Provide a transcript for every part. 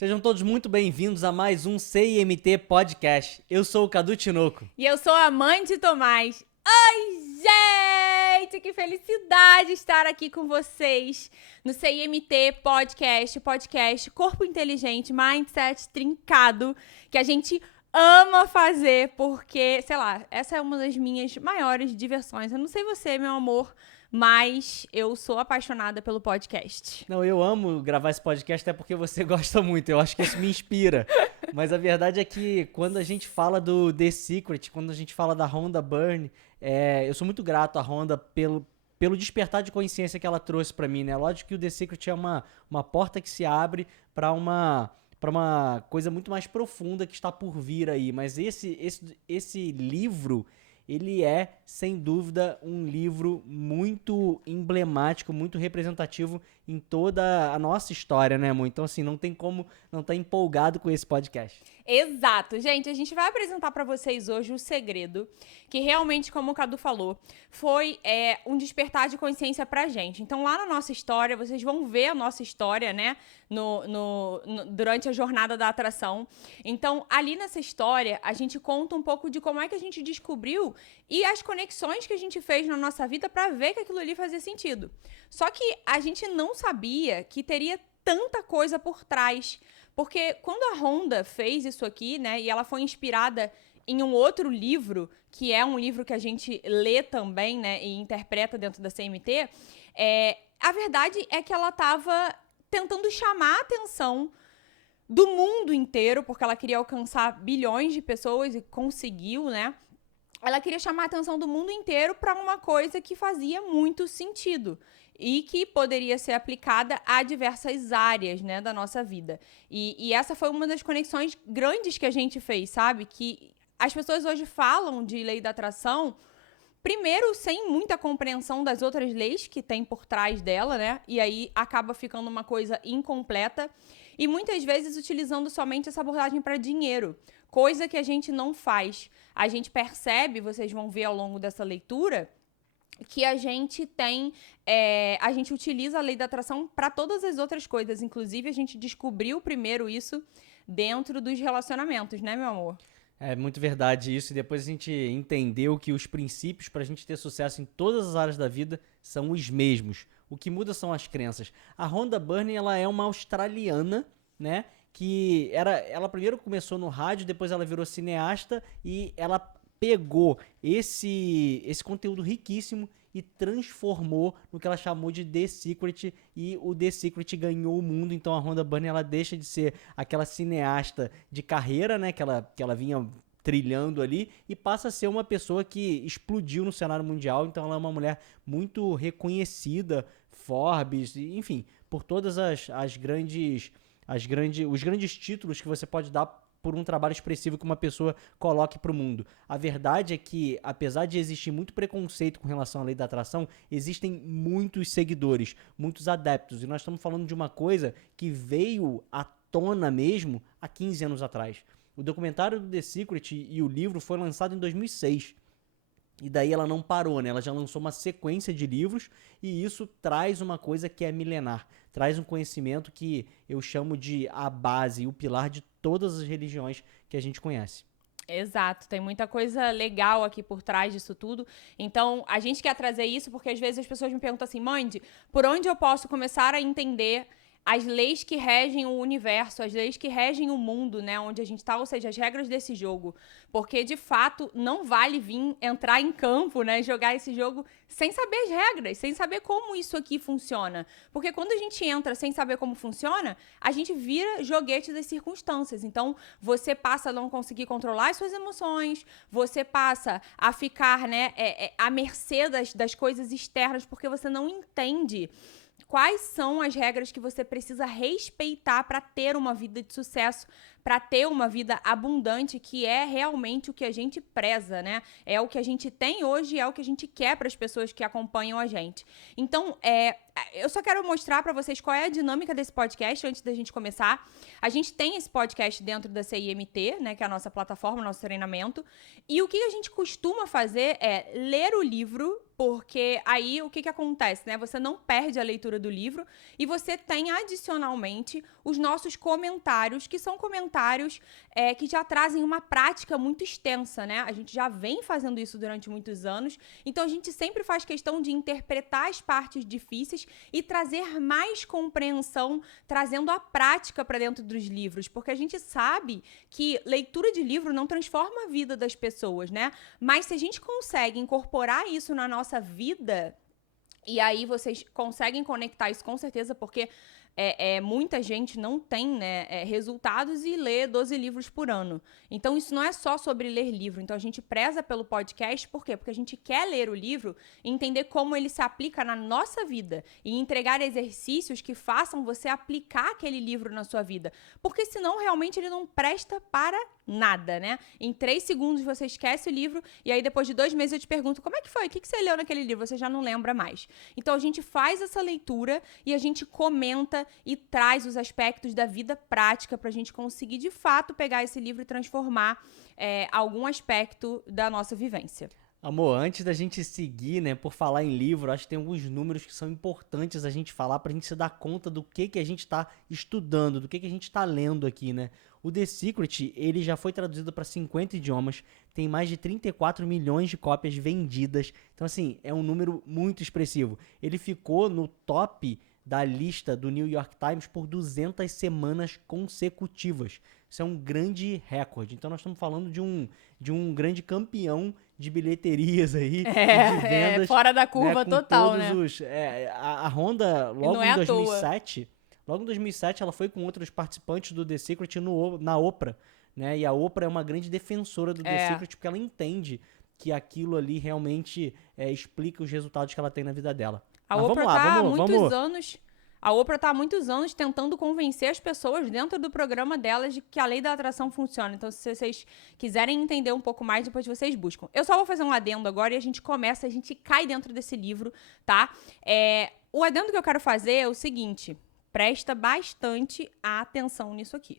Sejam todos muito bem-vindos a mais um CIMT Podcast. Eu sou o Cadu Tinoco. E eu sou a mãe de Tomás. Oi, gente! Que felicidade estar aqui com vocês no CIMT podcast Corpo Inteligente, Mindset Trincado, que a gente ama fazer porque, sei lá, essa é uma das minhas maiores diversões. Eu não sei você, meu amor, mas eu sou apaixonada pelo podcast. Não, eu amo gravar esse podcast até porque você gosta muito, eu acho que isso me inspira. Mas a verdade é que quando a gente fala do The Secret, quando a gente fala da Rhonda Byrne, eu sou muito grato à Rhonda pelo despertar de consciência que ela trouxe pra mim, né? Lógico que o The Secret é uma porta que se abre para uma coisa muito mais profunda que está por vir aí. Mas esse livro, ele é, sem dúvida, um livro muito emblemático, muito representativo em toda a nossa história, né, amor? Então, assim, não tem como não estar empolgado com esse podcast. Exato. Gente, a gente vai apresentar pra vocês hoje o segredo, que realmente, como o Cadu falou, foi um despertar de consciência pra gente. Então, lá na nossa história, vocês vão ver a nossa história, né, durante a jornada da atração. Então, ali nessa história, a gente conta um pouco de como é que a gente descobriu e as conexões que a gente fez na nossa vida pra ver que aquilo ali fazia sentido. Só que a gente não sabia que teria tanta coisa por trás. Porque quando a Rhonda fez isso aqui, né, e ela foi inspirada em um outro livro, que é um livro que a gente lê também, né, e interpreta dentro da CMT, a verdade é que ela estava tentando chamar a atenção do mundo inteiro, porque ela queria alcançar bilhões de pessoas e conseguiu, né? Ela queria chamar a atenção do mundo inteiro para uma coisa que fazia muito sentido e que poderia ser aplicada a diversas áreas, né, da nossa vida. E essa foi uma das conexões grandes que a gente fez, sabe? Que as pessoas hoje falam de lei da atração, primeiro, sem muita compreensão das outras leis que tem por trás dela, né? E aí acaba ficando uma coisa incompleta. E muitas vezes utilizando somente essa abordagem para dinheiro, coisa que a gente não faz. A gente percebe, vocês vão ver ao longo dessa leitura, que a gente a gente utiliza a lei da atração para todas as outras coisas. Inclusive, a gente descobriu primeiro isso dentro dos relacionamentos, né, meu amor? É muito verdade isso, e depois a gente entendeu que os princípios para a gente ter sucesso em todas as áreas da vida são os mesmos. O que muda são as crenças. A Rhonda Byrne, ela é uma australiana, né, que ela primeiro começou no rádio, depois ela virou cineasta e ela pegou esse conteúdo riquíssimo e transformou no que ela chamou de The Secret, e o The Secret ganhou o mundo. Então a Rhonda Byrne, ela deixa de ser aquela cineasta de carreira, né, que ela vinha trilhando ali, e passa a ser uma pessoa que explodiu no cenário mundial. Então ela é uma mulher muito reconhecida, Forbes, enfim, por todas os grandes títulos que você pode dar por um trabalho expressivo que uma pessoa coloque para o mundo. A verdade é que, apesar de existir muito preconceito com relação à lei da atração, existem muitos seguidores, muitos adeptos, e nós estamos falando de uma coisa que veio à tona mesmo há 15 anos atrás. O documentário do The Secret e o livro foi lançado em 2006. E daí ela não parou, né? Ela já lançou uma sequência de livros, e isso traz uma coisa que é milenar. Traz um conhecimento que eu chamo de a base, o pilar de todas as religiões que a gente conhece. Exato, tem muita coisa legal aqui por trás disso tudo. Então, a gente quer trazer isso porque às vezes as pessoas me perguntam assim, Mandy, por onde eu posso começar a entender as leis que regem o universo, as leis que regem o mundo, né, onde a gente tá, ou seja, as regras desse jogo. Porque, de fato, não vale vir entrar em campo, né, jogar esse jogo sem saber as regras, sem saber como isso aqui funciona. Porque quando a gente entra sem saber como funciona, a gente vira joguete das circunstâncias. Então, você passa a não conseguir controlar as suas emoções, você passa a ficar, né, à mercê das coisas externas, porque você não entende quais são as regras que você precisa respeitar para ter uma vida de sucesso, para ter uma vida abundante, que é realmente o que a gente preza, né? É o que a gente tem hoje e é o que a gente quer para as pessoas que acompanham a gente. Então, eu só quero mostrar para vocês qual é a dinâmica desse podcast antes da gente começar. A gente tem esse podcast dentro da CIMT, né, que é a nossa plataforma, nosso treinamento. E o que a gente costuma fazer é ler o livro porque aí o que acontece, né? Você não perde a leitura do livro e você tem adicionalmente os nossos comentários, que são comentários que já trazem uma prática muito extensa, né? A gente já vem fazendo isso durante muitos anos, então a gente sempre faz questão de interpretar as partes difíceis e trazer mais compreensão, trazendo a prática para dentro dos livros, porque a gente sabe que leitura de livro não transforma a vida das pessoas, né? Mas se a gente consegue incorporar isso na nossa vida, e aí vocês conseguem conectar isso com certeza, porque muita gente não tem, né, resultados e lê 12 livros por ano. Então, isso não é só sobre ler livro. Então, a gente preza pelo podcast, por quê? Porque a gente quer ler o livro e entender como ele se aplica na nossa vida e entregar exercícios que façam você aplicar aquele livro na sua vida. Porque senão, realmente, ele não presta para nada, né? Em 3 segundos você esquece o livro e aí depois de 2 meses eu te pergunto, como é que foi? O que você leu naquele livro? Você já não lembra mais. Então, a gente faz essa leitura e a gente comenta e traz os aspectos da vida prática pra gente conseguir, de fato, pegar esse livro e transformar algum aspecto da nossa vivência. Amor, antes da gente seguir, né, por falar em livro, acho que tem alguns números que são importantes a gente falar pra gente se dar conta do que a gente tá estudando, do que a gente tá lendo aqui, né? O The Secret, ele já foi traduzido para 50 idiomas, tem mais de 34 milhões de cópias vendidas, então assim, é um número muito expressivo. Ele ficou no top da lista do New York Times por 200 semanas consecutivas. Isso é um grande recorde. Então nós estamos falando de um grande campeão de bilheterias aí, e de vendas. Fora da curva, né, total, todos né? A Honda, logo em 2007, ela foi com outros participantes do The Secret na Oprah, né? E a Oprah é uma grande defensora do The Secret porque ela entende que aquilo ali realmente explica os resultados que ela tem na vida dela. A Oprah tá há muitos anos tentando convencer as pessoas dentro do programa delas de que a lei da atração funciona. Então, se vocês quiserem entender um pouco mais, depois vocês buscam. Eu só vou fazer um adendo agora e a gente cai dentro desse livro, tá? O adendo que eu quero fazer é o seguinte, presta bastante atenção nisso aqui.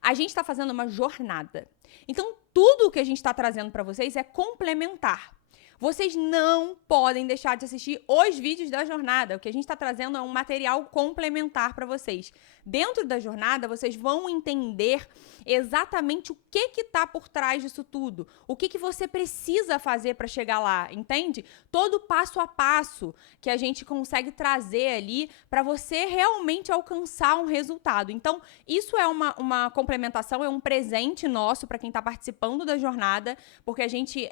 A gente está fazendo uma jornada. Então, tudo o que a gente está trazendo para vocês é complementar. Vocês não podem deixar de assistir os vídeos da jornada. O que a gente está trazendo é um material complementar para vocês. Dentro da jornada, vocês vão entender exatamente o que está por trás disso tudo. O que você precisa fazer para chegar lá, entende? Todo passo a passo que a gente consegue trazer ali para você realmente alcançar um resultado. Então, isso é uma complementação, é um presente nosso para quem está participando da jornada, porque a gente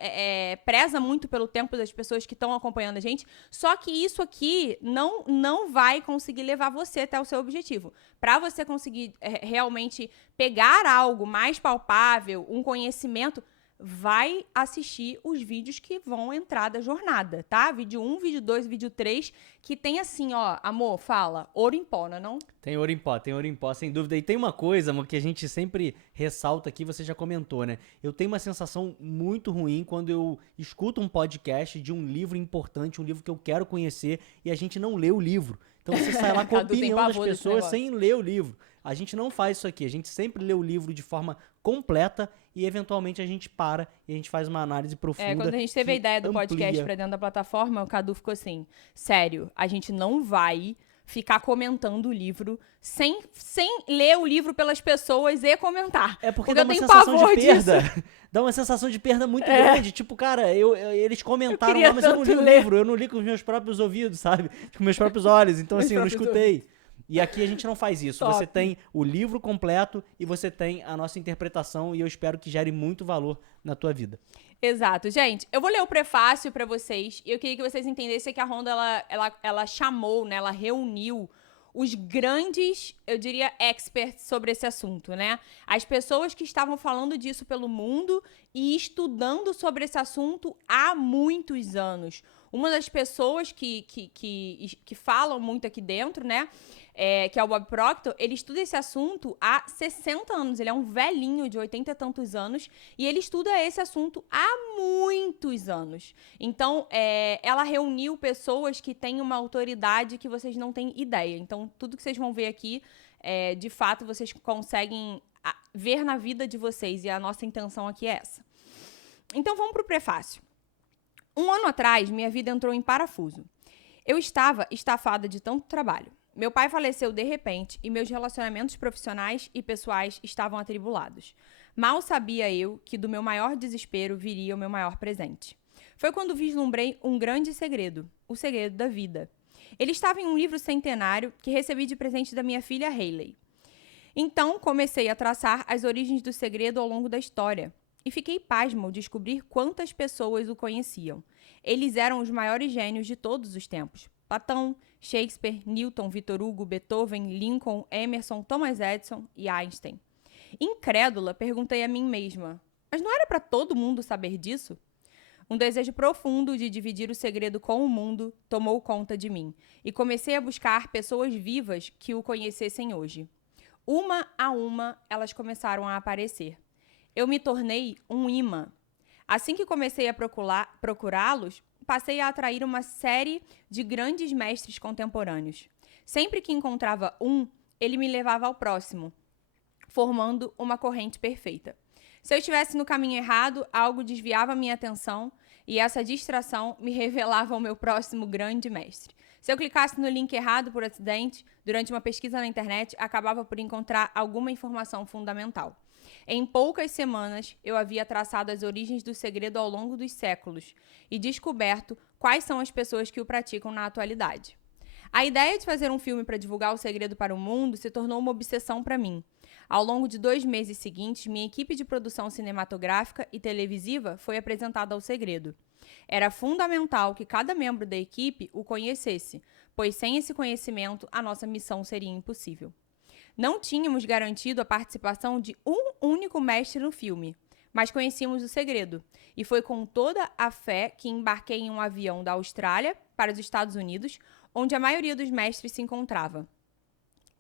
preza muito pelo tempo das pessoas que estão acompanhando a gente, só que isso aqui não vai conseguir levar você até o seu objetivo. Para você conseguir realmente pegar algo mais palpável, um conhecimento, vai assistir os vídeos que vão entrar da jornada, tá? Vídeo 1, vídeo 2, vídeo 3, que tem assim, ó, amor, fala, ouro em pó, não? Tem ouro em pó, sem dúvida. E tem uma coisa, amor, que a gente sempre ressalta aqui, você já comentou, né? Eu tenho uma sensação muito ruim quando eu escuto um podcast de um livro importante, um livro que eu quero conhecer, e a gente não lê o livro. Então você sai lá com a opinião das pessoas sem ler o livro. A gente não faz isso aqui, a gente sempre lê o livro de forma completa e eventualmente a gente para e a gente faz uma análise profunda. Quando a gente teve a ideia do podcast pra dentro da plataforma, o Cadu ficou assim, sério, a gente não vai ficar comentando o livro sem ler o livro pelas pessoas e comentar. Porque dá uma sensação de perda. Dá uma sensação de perda muito grande. Tipo, cara, eles comentaram lá, mas eu não li o livro. Eu não li com os meus próprios ouvidos, sabe? Com meus próprios olhos. Então, assim, eu não escutei. E aqui a gente não faz isso. Top. Você tem o livro completo e você tem a nossa interpretação e eu espero que gere muito valor na tua vida. Exato. Gente, eu vou ler o prefácio pra vocês e eu queria que vocês entendessem que a Honda, ela chamou, né, ela reuniu os grandes, eu diria, experts sobre esse assunto, né? As pessoas que estavam falando disso pelo mundo e estudando sobre esse assunto há muitos anos. Uma das pessoas que falam muito aqui dentro, né? Que é o Bob Proctor, ele estuda esse assunto há 60 anos. Ele é um velhinho de 80 e tantos anos e ele estuda esse assunto há muitos anos. Então, ela reuniu pessoas que têm uma autoridade que vocês não têm ideia. Então, tudo que vocês vão ver aqui, de fato, vocês conseguem ver na vida de vocês e a nossa intenção aqui é essa. Então, vamos pro prefácio. Um ano atrás, minha vida entrou em parafuso. Eu estava estafada de tanto trabalho. Meu pai faleceu de repente e meus relacionamentos profissionais e pessoais estavam atribulados. Mal sabia eu que do meu maior desespero viria o meu maior presente. Foi quando vislumbrei um grande segredo, o segredo da vida. Ele estava em um livro centenário que recebi de presente da minha filha Hayley. Então, comecei a traçar as origens do segredo ao longo da história. E fiquei pasmo ao descobrir quantas pessoas o conheciam. Eles eram os maiores gênios de todos os tempos. Platão, Shakespeare, Newton, Victor Hugo, Beethoven, Lincoln, Emerson, Thomas Edison e Einstein. Incrédula, perguntei a mim mesma, mas não era para todo mundo saber disso? Um desejo profundo de dividir o segredo com o mundo tomou conta de mim e comecei a buscar pessoas vivas que o conhecessem hoje. Uma a uma, elas começaram a aparecer. Eu me tornei um imã. Assim que comecei a procurá-los, passei a atrair uma série de grandes mestres contemporâneos. Sempre que encontrava um, ele me levava ao próximo, formando uma corrente perfeita. Se eu estivesse no caminho errado, algo desviava minha atenção e essa distração me revelava o meu próximo grande mestre. Se eu clicasse no link errado por acidente, durante uma pesquisa na internet, acabava por encontrar alguma informação fundamental. Em poucas semanas, eu havia traçado as origens do segredo ao longo dos séculos e descoberto quais são as pessoas que o praticam na atualidade. A ideia de fazer um filme para divulgar o segredo para o mundo se tornou uma obsessão para mim. Ao longo de 2 meses seguintes, minha equipe de produção cinematográfica e televisiva foi apresentada ao segredo. Era fundamental que cada membro da equipe o conhecesse, pois sem esse conhecimento, a nossa missão seria impossível. Não tínhamos garantido a participação de um único mestre no filme, mas conhecíamos o segredo, e foi com toda a fé que embarquei em um avião da Austrália para os Estados Unidos, onde a maioria dos mestres se encontrava.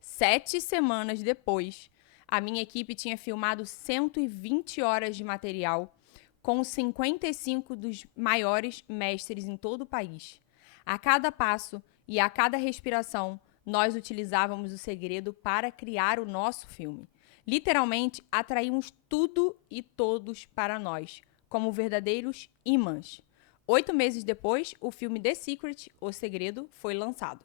7 semanas depois, a minha equipe tinha filmado 120 horas de material com 55 dos maiores mestres em todo o país. A cada passo e a cada respiração, nós utilizávamos o segredo para criar o nosso filme. Literalmente, atraímos tudo e todos para nós, como verdadeiros imãs. 8 meses depois, o filme The Secret, O Segredo, foi lançado.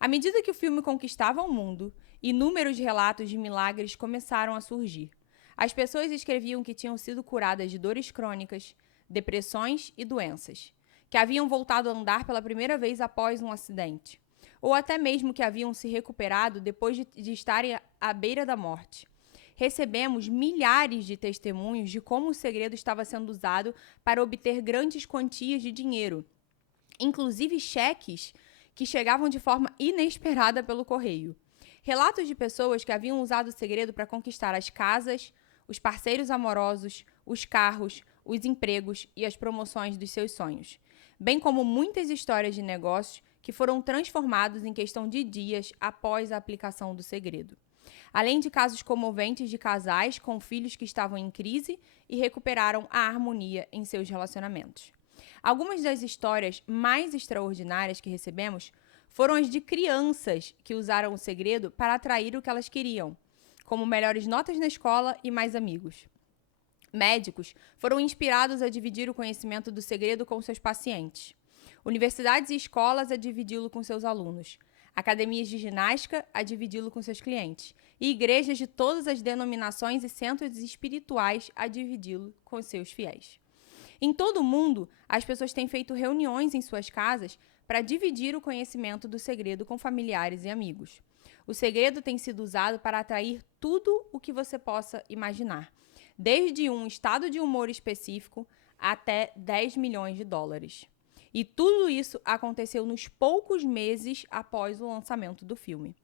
À medida que o filme conquistava o mundo, inúmeros relatos de milagres começaram a surgir. As pessoas escreviam que tinham sido curadas de dores crônicas, depressões e doenças, que haviam voltado a andar pela primeira vez após um acidente, ou até mesmo que haviam se recuperado depois de estarem à beira da morte. Recebemos milhares de testemunhos de como o segredo estava sendo usado para obter grandes quantias de dinheiro, inclusive cheques que chegavam de forma inesperada pelo correio. Relatos de pessoas que haviam usado o segredo para conquistar as casas, os parceiros amorosos, os carros, os empregos e as promoções dos seus sonhos, bem como muitas histórias de negócios que foram transformados em questão de dias após a aplicação do segredo. Além de casos comoventes de casais com filhos que estavam em crise e recuperaram a harmonia em seus relacionamentos. Algumas das histórias mais extraordinárias que recebemos foram as de crianças que usaram o segredo para atrair o que elas queriam, como melhores notas na escola e mais amigos. Médicos foram inspirados a dividir o conhecimento do segredo com seus pacientes. Universidades e escolas a dividi-lo com seus alunos. Academias de ginástica a dividi-lo com seus clientes. E igrejas de todas as denominações e centros espirituais a dividi-lo com seus fiéis. Em todo o mundo, as pessoas têm feito reuniões em suas casas para dividir o conhecimento do segredo com familiares e amigos. O segredo tem sido usado para atrair tudo o que você possa imaginar, desde um estado de humor específico até 10 milhões de dólares. E tudo isso aconteceu nos poucos meses após o lançamento do filme.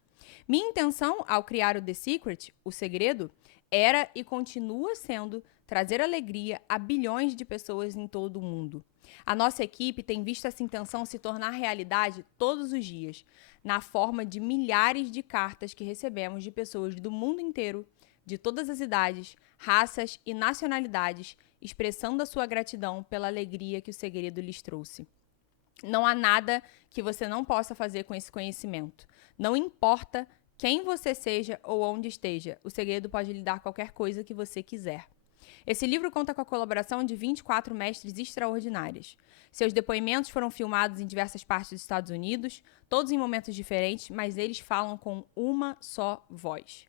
Minha intenção ao criar o The Secret, o segredo, era e continua sendo trazer alegria a bilhões de pessoas em todo o mundo. A nossa equipe tem visto essa intenção se tornar realidade todos os dias, na forma de milhares de cartas que recebemos de pessoas do mundo inteiro, de todas as idades, raças e nacionalidades, expressando a sua gratidão pela alegria que o segredo lhes trouxe. Não há nada que você não possa fazer com esse conhecimento. Não importa quem você seja ou onde esteja, o segredo pode lhe dar qualquer coisa que você quiser. Esse livro conta com a colaboração de 24 mestres extraordinários. Seus depoimentos foram filmados em diversas partes dos Estados Unidos, todos em momentos diferentes, mas eles falam com uma só voz.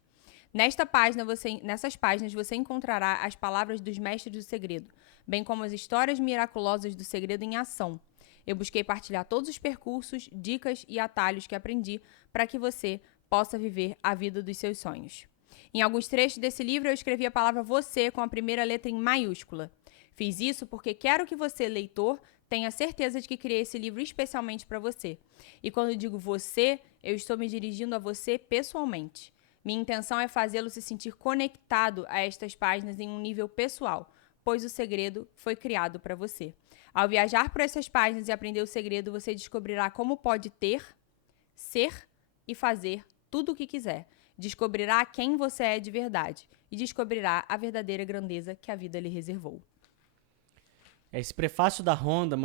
Nessas páginas você encontrará as palavras dos mestres do segredo, bem como as histórias miraculosas do segredo em ação. Eu busquei partilhar todos os percursos, dicas e atalhos que aprendi para que você possa viver a vida dos seus sonhos. Em alguns trechos desse livro eu escrevi a palavra você com a primeira letra em maiúscula. Fiz isso porque quero que você, leitor, tenha certeza de que criei esse livro especialmente para você. E quando eu digo você, eu estou me dirigindo a você pessoalmente. Minha intenção é fazê-lo se sentir conectado a estas páginas em um nível pessoal, pois o segredo foi criado para você. Ao viajar por essas páginas e aprender o segredo, você descobrirá como pode ter, ser e fazer tudo o que quiser. Descobrirá quem você é de verdade e descobrirá a verdadeira grandeza que a vida lhe reservou. Esse prefácio da Rhonda,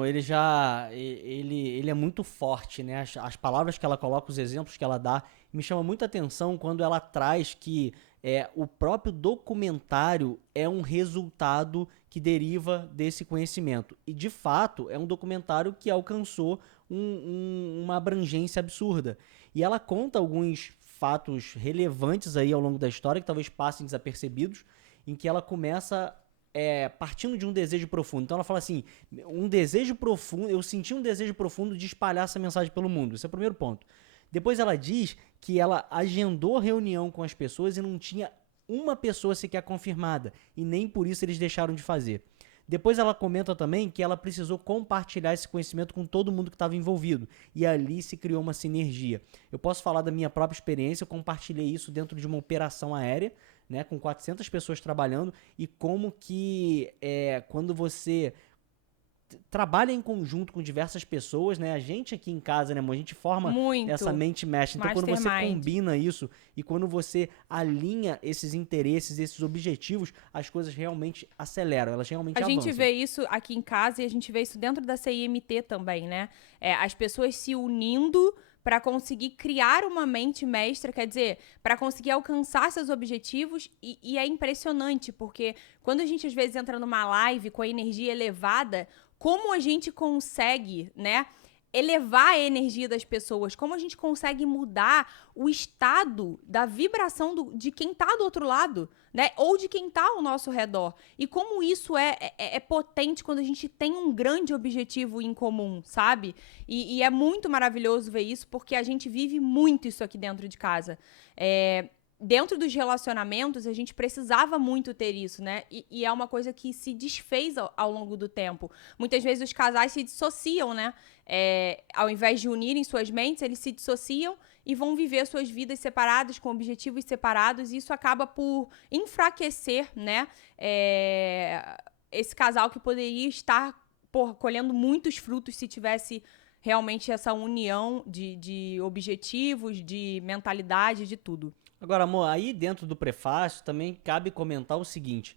ele é muito forte, né? As palavras que ela coloca, os exemplos que ela dá, me chama muita atenção quando ela traz que o próprio documentário é um resultado que deriva desse conhecimento. E, de fato, é um documentário que alcançou uma abrangência absurda. E ela conta alguns fatos relevantes aí ao longo da história, que talvez passem desapercebidos, em que ela começa partindo de um desejo profundo. Então ela fala assim, um desejo profundo, eu senti um desejo profundo de espalhar essa mensagem pelo mundo. Esse é o primeiro ponto. Depois ela diz que ela agendou reunião com as pessoas e não tinha uma pessoa sequer confirmada, e nem por isso eles deixaram de fazer. Depois ela comenta também que ela precisou compartilhar esse conhecimento com todo mundo que estava envolvido, e ali se criou uma sinergia. Eu posso falar da minha própria experiência, eu compartilhei isso dentro de uma operação aérea, né, com 400 pessoas trabalhando, e como que quando você trabalha em conjunto com diversas pessoas, né? A gente aqui em casa, né, amor? A gente forma essa mente mestre. Então, quando você combina isso e quando você alinha esses interesses, esses objetivos, as coisas realmente aceleram, elas realmente avançam. A gente vê isso aqui em casa e a gente vê isso dentro da CIMT também, né? As pessoas se unindo para conseguir criar uma mente mestra, quer dizer, para conseguir alcançar seus objetivos, e é impressionante, porque quando a gente às vezes entra numa live com a energia elevada, como a gente consegue, né, elevar a energia das pessoas, como a gente consegue mudar o estado da vibração de quem tá do outro lado, né, ou de quem tá ao nosso redor. E como isso é potente quando a gente tem um grande objetivo em comum, sabe? E é muito maravilhoso ver isso, porque a gente vive muito isso aqui dentro de casa. Dentro dos relacionamentos, a gente precisava muito ter isso, né? E é uma coisa que se desfez ao longo do tempo. Muitas vezes os casais se dissociam, né? Ao invés de unirem suas mentes, eles se dissociam e vão viver suas vidas separadas, com objetivos separados, e isso acaba por enfraquecer, né? Esse casal que poderia estar colhendo muitos frutos se tivesse realmente essa união de objetivos, de mentalidade, de tudo. Agora, amor, aí dentro do prefácio também cabe comentar o seguinte.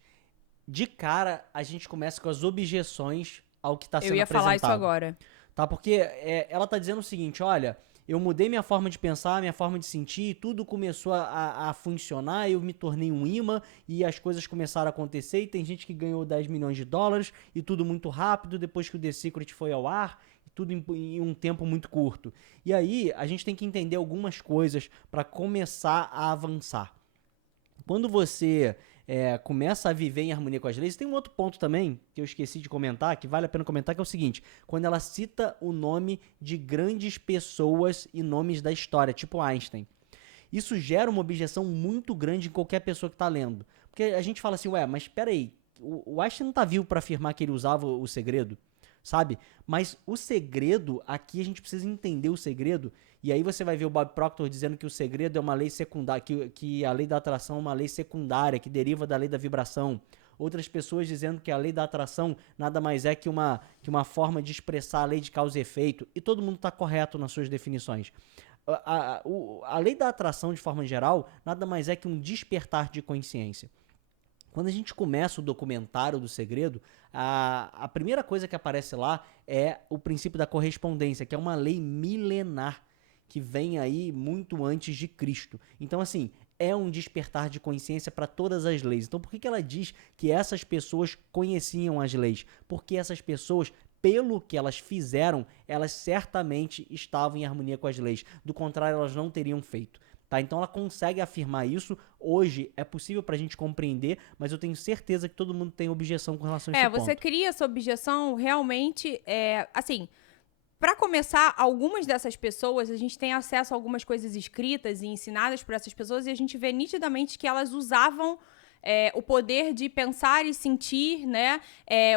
De cara, a gente começa com as objeções ao que está sendo apresentado. Eu ia falar isso agora. Tá? Porque ela tá dizendo o seguinte, olha, eu mudei minha forma de pensar, minha forma de sentir, tudo começou a funcionar, eu me tornei um imã e as coisas começaram a acontecer, e tem gente que ganhou 10 milhões de dólares e tudo muito rápido depois que o The Secret foi ao ar, tudo em um tempo muito curto. E aí, a gente tem que entender algumas coisas para começar a avançar. Quando você começa a viver em harmonia com as leis, tem um outro ponto também, que eu esqueci de comentar, que vale a pena comentar, que é o seguinte, quando ela cita o nome de grandes pessoas e nomes da história, tipo Einstein. Isso gera uma objeção muito grande em qualquer pessoa que está lendo. Porque a gente fala assim, mas espera aí, o Einstein não está vivo para afirmar que ele usava o segredo? Sabe? Mas o segredo, aqui a gente precisa entender o segredo, e aí você vai ver o Bob Proctor dizendo que o segredo é uma lei secundária, que a lei da atração é uma lei secundária, que deriva da lei da vibração. Outras pessoas dizendo que a lei da atração nada mais é que uma forma de expressar a lei de causa e efeito, e todo mundo está correto nas suas definições. A lei da atração, de forma geral, nada mais é que um despertar de consciência. Quando a gente começa o documentário do segredo, a primeira coisa que aparece lá é o princípio da correspondência, que é uma lei milenar que vem aí muito antes de Cristo. Então, assim, é um despertar de consciência para todas as leis. Então, por que ela diz que essas pessoas conheciam as leis? Porque essas pessoas, pelo que elas fizeram, elas certamente estavam em harmonia com as leis. Do contrário, elas não teriam feito. Tá? Então ela consegue afirmar isso. Hoje é possível pra gente compreender, mas eu tenho certeza que todo mundo tem objeção com relação a esse ponto. Você cria essa objeção realmente, assim, para começar, algumas dessas pessoas, a gente tem acesso a algumas coisas escritas e ensinadas por essas pessoas e a gente vê nitidamente que elas usavam o poder de pensar e sentir, né,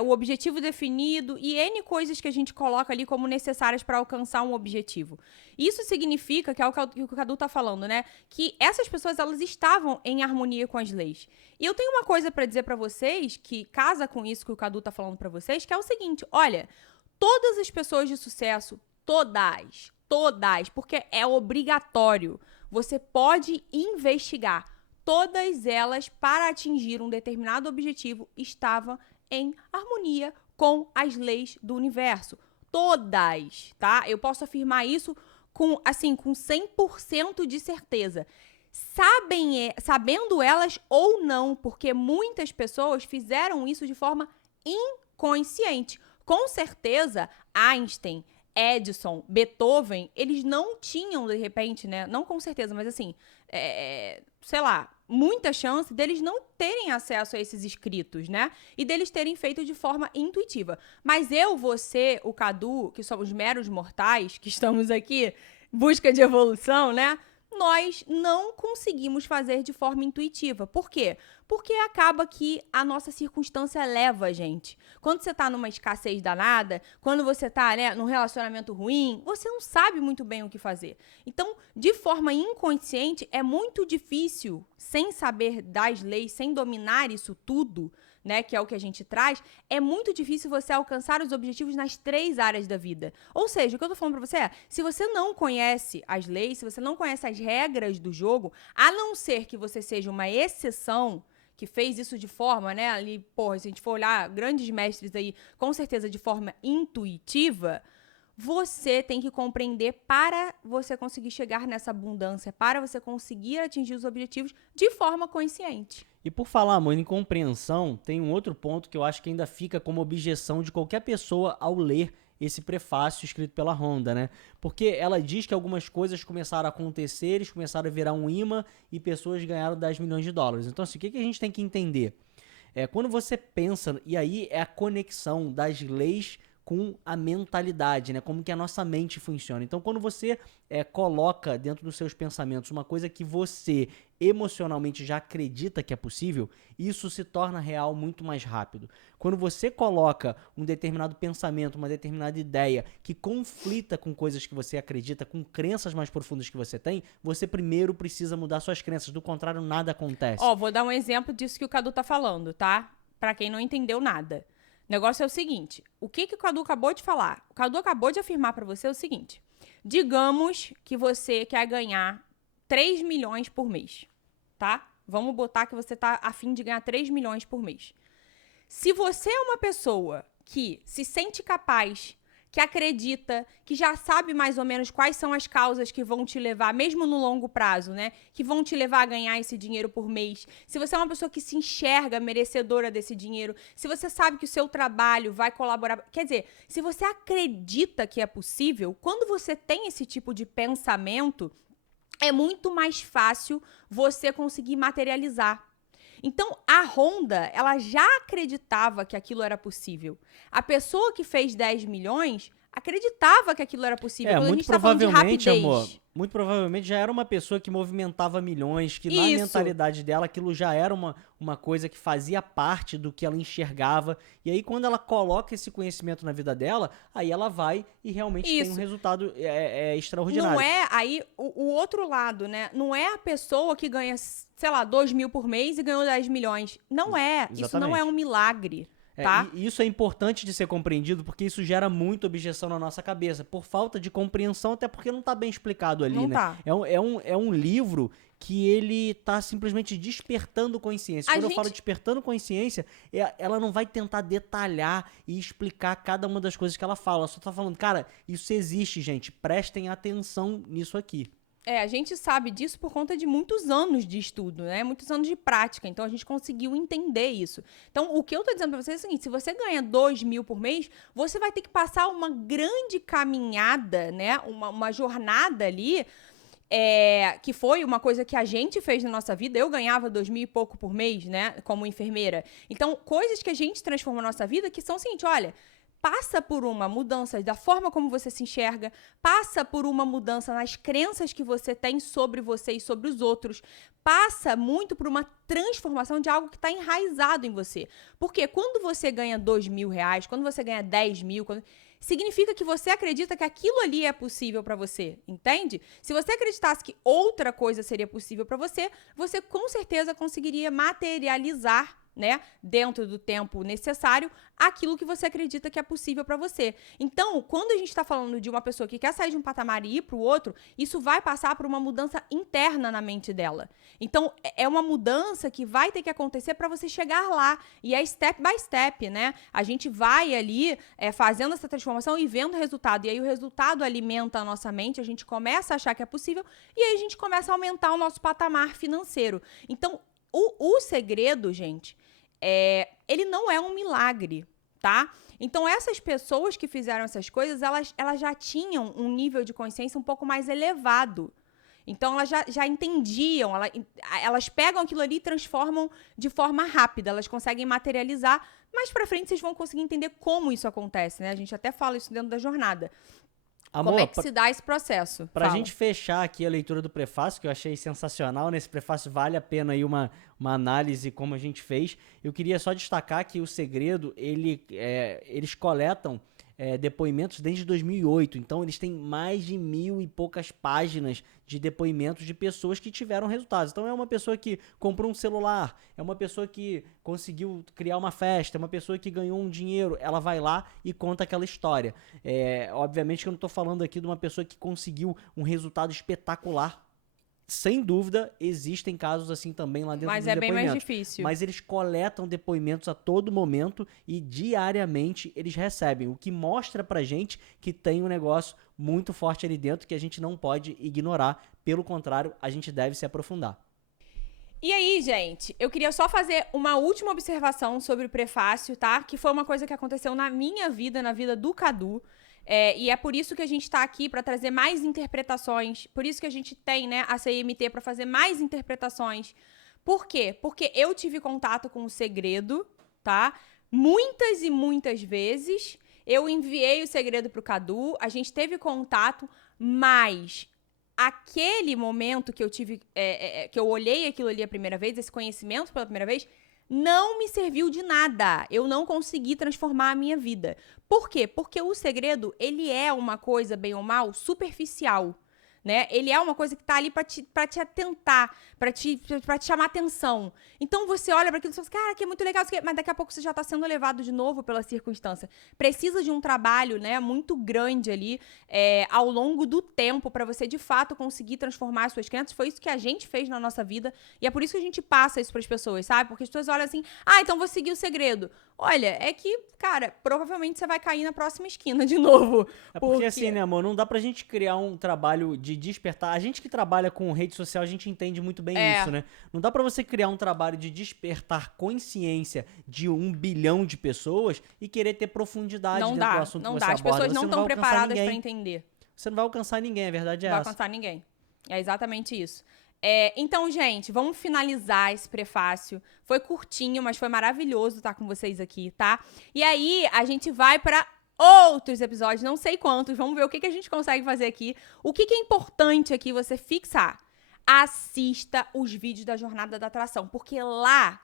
o objetivo definido e N coisas que a gente coloca ali como necessárias para alcançar um objetivo. Isso significa, que é o que o Cadu tá falando, né, que essas pessoas, elas estavam em harmonia com as leis. E eu tenho uma coisa para dizer para vocês, que casa com isso que o Cadu tá falando para vocês, que é o seguinte, olha, todas as pessoas de sucesso, todas, porque é obrigatório, você pode investigar. Todas elas, para atingir um determinado objetivo, estavam em harmonia com as leis do universo. Todas, tá? Eu posso afirmar isso com 100% de certeza. Sabendo elas ou não, porque muitas pessoas fizeram isso de forma inconsciente. Com certeza, Einstein, Edison, Beethoven, eles não tinham, de repente, né? Não com certeza, mas assim, sei lá, muita chance deles não terem acesso a esses escritos, né? E deles terem feito de forma intuitiva. Mas eu, você, o Cadu, que somos meros mortais, que estamos aqui em busca de evolução, né? Nós não conseguimos fazer de forma intuitiva. Por quê? Porque acaba que a nossa circunstância leva a gente. Quando você tá numa escassez danada, quando você tá, né, num relacionamento ruim, você não sabe muito bem o que fazer. Então, de forma inconsciente, é muito difícil, sem saber das leis, sem dominar isso tudo, né, que é o que a gente traz, é muito difícil você alcançar os objetivos nas 3 áreas da vida. Ou seja, o que eu tô falando pra você é, se você não conhece as leis, se você não conhece as regras do jogo, a não ser que você seja uma exceção que fez isso de forma, né, ali, porra, se a gente for olhar grandes mestres aí, com certeza de forma intuitiva, você tem que compreender para você conseguir chegar nessa abundância, para você conseguir atingir os objetivos de forma consciente. E por falar, amor, em compreensão, tem um outro ponto que eu acho que ainda fica como objeção de qualquer pessoa ao ler esse prefácio escrito pela Honda, né? Porque ela diz que algumas coisas começaram a acontecer, eles começaram a virar um imã e pessoas ganharam 10 milhões de dólares. Então, assim, o que a gente tem que entender? Quando você pensa, e aí é a conexão das leis com a mentalidade, né? Como que a nossa mente funciona. Então, quando você coloca dentro dos seus pensamentos uma coisa que você emocionalmente já acredita que é possível, isso se torna real muito mais rápido. Quando você coloca um determinado pensamento, uma determinada ideia que conflita com coisas que você acredita, com crenças mais profundas que você tem, você primeiro precisa mudar suas crenças. Do contrário, nada acontece. Vou dar um exemplo disso que o Cadu tá falando, tá? Pra quem não entendeu nada. O negócio é o seguinte, o que o Cadu acabou de falar? O Cadu acabou de afirmar pra você o seguinte, digamos que você quer ganhar 3 milhões por mês, tá? Vamos botar que você tá a fim de ganhar 3 milhões por mês. Se você é uma pessoa que se sente capaz, que acredita, que já sabe mais ou menos quais são as causas que vão te levar, mesmo no longo prazo, né? Que vão te levar a ganhar esse dinheiro por mês. Se você é uma pessoa que se enxerga merecedora desse dinheiro, se você sabe que o seu trabalho vai colaborar... Quer dizer, se você acredita que é possível, quando você tem esse tipo de pensamento, é muito mais fácil você conseguir materializar. Então, a Honda, ela já acreditava que aquilo era possível. A pessoa que fez 10 milhões acreditava que aquilo era possível. Quando Muito provavelmente, amor, muito provavelmente já era uma pessoa que movimentava milhões, que na mentalidade dela aquilo já era uma coisa que fazia parte do que ela enxergava. E aí, quando ela coloca esse conhecimento na vida dela, aí ela vai e realmente tem um resultado extraordinário. Não é, aí, o outro lado, né? Não é a pessoa que ganha, sei lá, 2 mil por mês e ganhou 10 milhões. Não é. Exatamente. Isso não é um milagre. Tá? E isso é importante de ser compreendido porque isso gera muita objeção na nossa cabeça, por falta de compreensão, até porque não está bem explicado ali, não né? Tá. É um livro que ele tá simplesmente despertando consciência. Quando eu falo despertando consciência, ela não vai tentar detalhar e explicar cada uma das coisas que ela fala. Ela só tá falando, cara, isso existe, gente. Prestem atenção nisso aqui. A gente sabe disso por conta de muitos anos de estudo, né? Muitos anos de prática. Então, a gente conseguiu entender isso. Então, o que eu tô dizendo pra vocês é o seguinte, se você ganha 2.000 por mês, você vai ter que passar uma grande caminhada, né? Uma jornada ali, que foi uma coisa que a gente fez na nossa vida. Eu ganhava 2.000 e pouco por mês, né? Como enfermeira. Então, coisas que a gente transforma na nossa vida que são o seguinte, olha... Passa por uma mudança da forma como você se enxerga, passa por uma mudança nas crenças que você tem sobre você e sobre os outros, passa muito por uma transformação de algo que está enraizado em você. Porque quando você ganha 2.000 reais, quando você ganha 10 mil, significa que você acredita que aquilo ali é possível para você, entende? Se você acreditasse que outra coisa seria possível para você, você com certeza conseguiria materializar, né, dentro do tempo necessário, aquilo que você acredita que é possível para você. Então, quando a gente está falando de uma pessoa que quer sair de um patamar e ir para o outro, isso vai passar por uma mudança interna na mente dela. Então, é uma mudança que vai ter que acontecer para você chegar lá. E é step by step, né? A gente vai ali fazendo essa transformação e vendo o resultado. E aí o resultado alimenta a nossa mente, a gente começa a achar que é possível e aí a gente começa a aumentar o nosso patamar financeiro. Então, o segredo, gente, ele não é um milagre, tá? Então, essas pessoas que fizeram essas coisas, elas já tinham um nível de consciência um pouco mais elevado. Então, elas já entendiam, elas pegam aquilo ali e transformam de forma rápida, elas conseguem materializar. Mais pra frente, vocês vão conseguir entender como isso acontece, né? A gente até fala isso dentro da jornada. Amor, como é que se dá esse processo? Pra gente fechar aqui a leitura do prefácio, que eu achei sensacional, nesse prefácio vale a pena aí uma análise como a gente fez. Eu queria só destacar que o Segredo, eles coletam depoimentos desde 2008, então eles têm mais de 1.000 e poucas páginas de depoimentos de pessoas que tiveram resultados. Então é uma pessoa que comprou um celular, é uma pessoa que conseguiu criar uma festa, é uma pessoa que ganhou um dinheiro, ela vai lá e conta aquela história. Obviamente que eu não estou falando aqui de uma pessoa que conseguiu um resultado espetacular. Sem dúvida, existem casos assim também lá dentro dos depoimentos. Mas é bem mais difícil. Mas eles coletam depoimentos a todo momento e diariamente eles recebem, o que mostra pra gente que tem um negócio muito forte ali dentro que a gente não pode ignorar. Pelo contrário, a gente deve se aprofundar. E aí, gente, eu queria só fazer uma última observação sobre o prefácio, tá? Que foi uma coisa que aconteceu na minha vida, na vida do Cadu. E é por isso que a gente tá aqui, para trazer mais interpretações. Por isso que a gente tem, né, a CMT para fazer mais interpretações. Por quê? Porque eu tive contato com o Segredo, tá? Muitas e muitas vezes. Eu enviei o Segredo pro Cadu, a gente teve contato, mas aquele momento que eu tive, que eu olhei aquilo ali a primeira vez, esse conhecimento pela primeira vez, não me serviu de nada. Eu não consegui transformar a minha vida. Por quê? Porque o segredo, ele é uma coisa, bem ou mal, superficial, né? Ele é uma coisa que tá ali pra te atentar, pra te chamar atenção. Então, você olha para aquilo e fala, cara, que é muito legal, mas daqui a pouco você já tá sendo levado de novo pela circunstância. Precisa de um trabalho, né, muito grande ali, ao longo do tempo, pra você, de fato, conseguir transformar as suas crenças. Foi isso que a gente fez na nossa vida, e é por isso que a gente passa isso pras pessoas, sabe? Porque as pessoas olham assim, então vou seguir o segredo. Olha, é que, cara, provavelmente você vai cair na próxima esquina de novo. Porque assim, né, amor, não dá pra gente criar um trabalho de despertar. A gente que trabalha com rede social, a gente entende muito bem isso, né? Não dá pra você criar um trabalho de despertar consciência de 1 bilhão de pessoas e querer ter profundidade dentro do assunto que você aborda. As pessoas não estão preparadas ninguém. pra entender. Você não vai alcançar ninguém, a verdade é essa. Não vai alcançar ninguém. É exatamente isso. Então, gente, vamos finalizar esse prefácio. Foi curtinho, mas foi maravilhoso estar com vocês aqui, tá? E aí, a gente vai pra outros episódios, não sei quantos. Vamos ver o que a gente consegue fazer aqui. O que é importante aqui você fixar? Assista os vídeos da Jornada da Atração, porque lá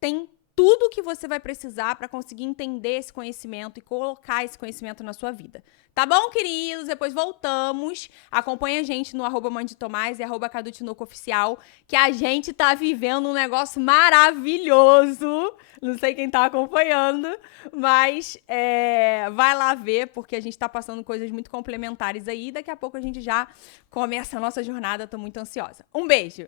tem tudo o que você vai precisar para conseguir entender esse conhecimento e colocar esse conhecimento na sua vida. Tá bom, queridos? Depois voltamos. Acompanha a gente no @manditomais e @cadutinocoficial, que a gente tá vivendo um negócio maravilhoso. Não sei quem tá acompanhando, mas vai lá ver, porque a gente tá passando coisas muito complementares aí. Daqui a pouco a gente já começa a nossa jornada. Tô muito ansiosa. Um beijo!